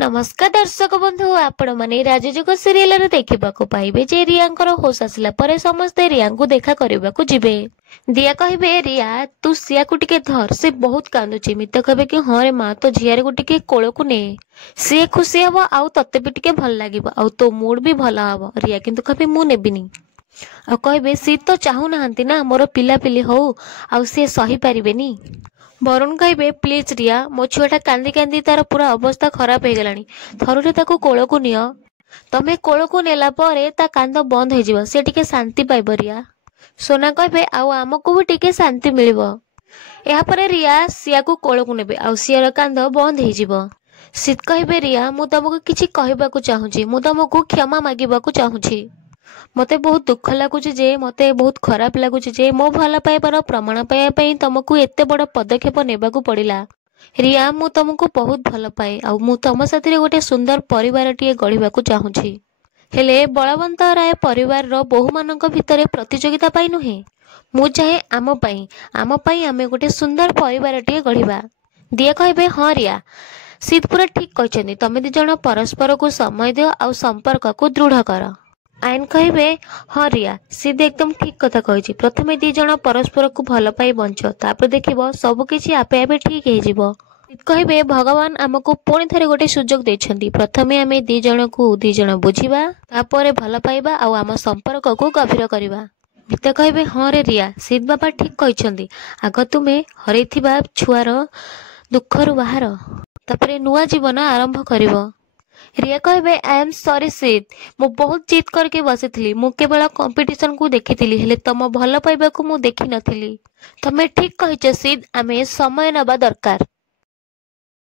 नमस्कार दर्शक बंधु आपण माने राजजुग सीरियल रे देखिबाकू पाइबे जे रियांकर होश आसला परे समस्ते रिया को देखा करबाकू जिबे। दिया कहबे रिया तू सिया को टिके धर से बहुत कांदुची मित कहबे कि हां रे मां तो झियारे को टिके कोळ को ने से खुशी हबो आउ तते भी टिके भल लागिबो आउ तो मूड भी भल हबो। रिया किंतु कहबे मु नेबिनी आ कहबे सी तो चाहू नाहंती ना मोर पिला पिली हो आउ से सही पारिबेनी। वरुण कहबे प्लीज रिया मो छुआटा कांदी कांदी तार पूरा अवस्था खराब हो गलानी थरुटे ताको कोळ को नियो तमे कोळ को नेला परे ता कांद बंद हो जिवो से टिके शांति पाइबो। रिया सोना कहबे आउ आमको भी टिके शांति मिलिबो। एहा परे रिया सिया को कोळ को नेबे आउ सियार कांद बंद हो जिवो। सित कहबे रिया मु तमको किछि कहबाकू चाहूची मु तमको क्षमा मागिबाकू चाहूची मते बहुत दुख लगुच जे मते बहुत खराब लगुच जे मो भल पाइबार प्रमाण पाइबा तुमको एते बड़ पदक्षेप नेबाकू पड़िला। रिया मु तुमको बहुत भल पाए आ मु तुम साथी गोटे सुंदर परिवार टीए गढ़िबाकू चाहूची हेले बलवंत राय परिवार रो बहु मानक भितरे प्रतियोगिता पाई नुहे मु चाहे आम पाई आमे गोटे सुंदर परिवार टीए गढ़िबा। दिया कहबे हां रिया सीत पूरा ठीक कहछनी तमे दी जण परस्पर को समय दियो आ संपर्क को दृढ़ कर। आईन कहबे हाँ रिया सीधे एकदम ठीक कथा कही प्रथमे दी जण परस्पर को भल पाई बंच तापर देखिबो सब किछि आपे आपे ठीक हे जिवो। कहबे भगवान आमको पुणी थरे गोटे सुजोग देछंती प्रथमे आमे दी जण को दी जण बुझिबा तापर भल पाइबा आ आम संपर्क को गभीर करिबा। मित कहबे हाँ रे रिया सीत बाबा ठीक कहछंती आग तुमे हरैथिबा छुआर दुखरु बाहर तापर नुआ जीवन आरंभ करिवो। रिया कहबे आई एम सॉरी सीत मु बहुत जिद करके बसी मु केवल कंपटीशन को देखी हेले तम भल पाइबा को मु देखी नथिली तमे ठीक कहिछ सीत आमे समय नबा दरकार।